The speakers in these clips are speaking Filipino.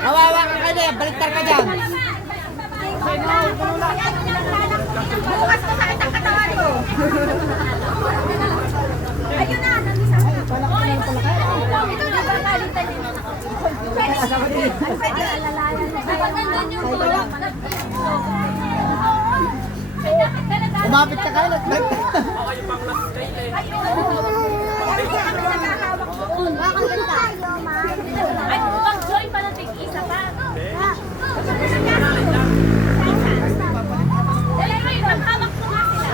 Kawawa ka kayo, baliktad ka dyan. Bukas ko sakit ang katawan ko. Ayun na, nabisa ko. Ito na ba kalitan din? Pwede alalayan na. Dapat nandun yung tulong. Umapit ka kayo. Bakit tayo, ma? Ay, mag-join pa ng tig-isa pa. Dali mo yung maghawak mo nga sila.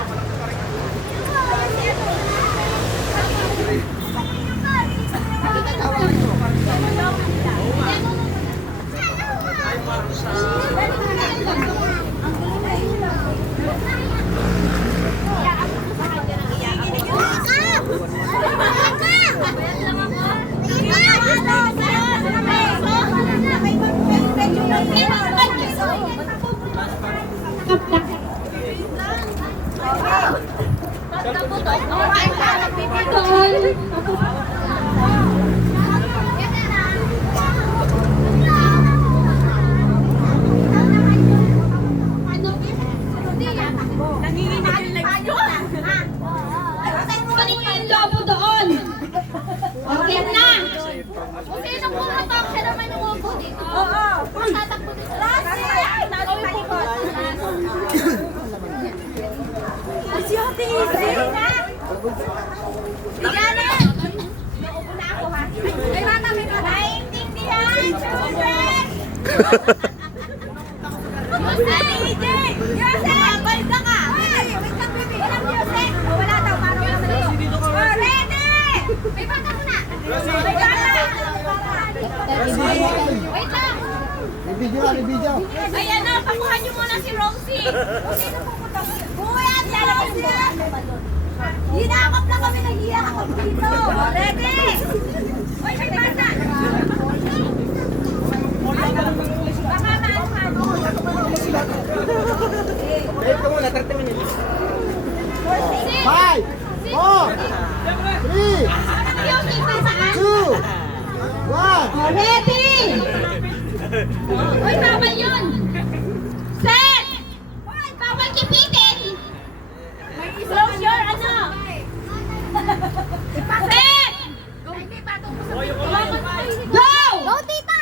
Okay na! Kung sino pumatok, siya naman yung upo dito. Oo! Tatakbo dito. Si Ate Izzy! Diana! Naupo na ako ha. Ay, mata, may ka naiintindihan! Children! Ate Izzy! Yosef! Balda ka! Wait lang, baby! Wala daw, parang wala sa dito. Ready! May bata muna! May bata! Wait lang! May video ka, may video. Ayan na, pakuhan niyo muna si Rosie. Sino pupunta ko? Kuya, lalabas niya! Hinakap na kami, naghihakap dito! Ready! Uy, may bata! Baka maanhan. Wait ka muna, 30 minutes. 5, 4, 3, 2, 1. Ready! Uy, bawal yun. Set! Bawal kipitin. Close your ano. Set! Go! Go, tita!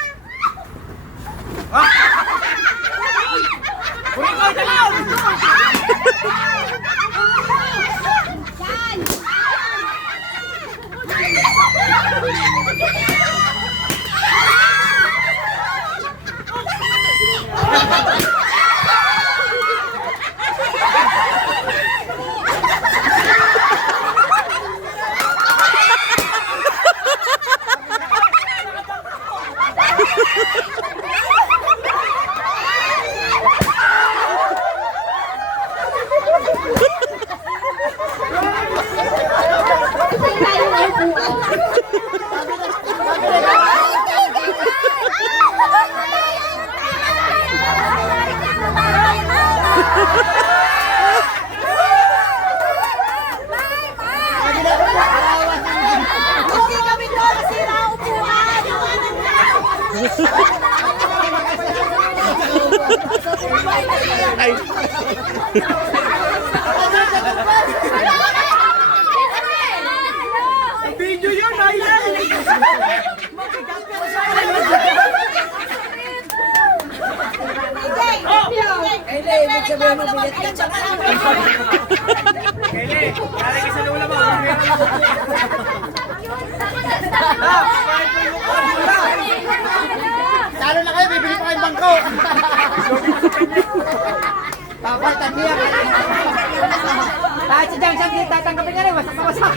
Yan! Okay kami doon kasi naupuan! Ay. Video yun, Aylan! Hindi, ibig sabihin mo bilit ka tsaka. Kele, kaya ka sa lula mo. Talo na kayo, bibili pa kayong bangko. Papalitan niya. Kahit si Jang Jang, tatanggapin niya rin, wasak na wasak.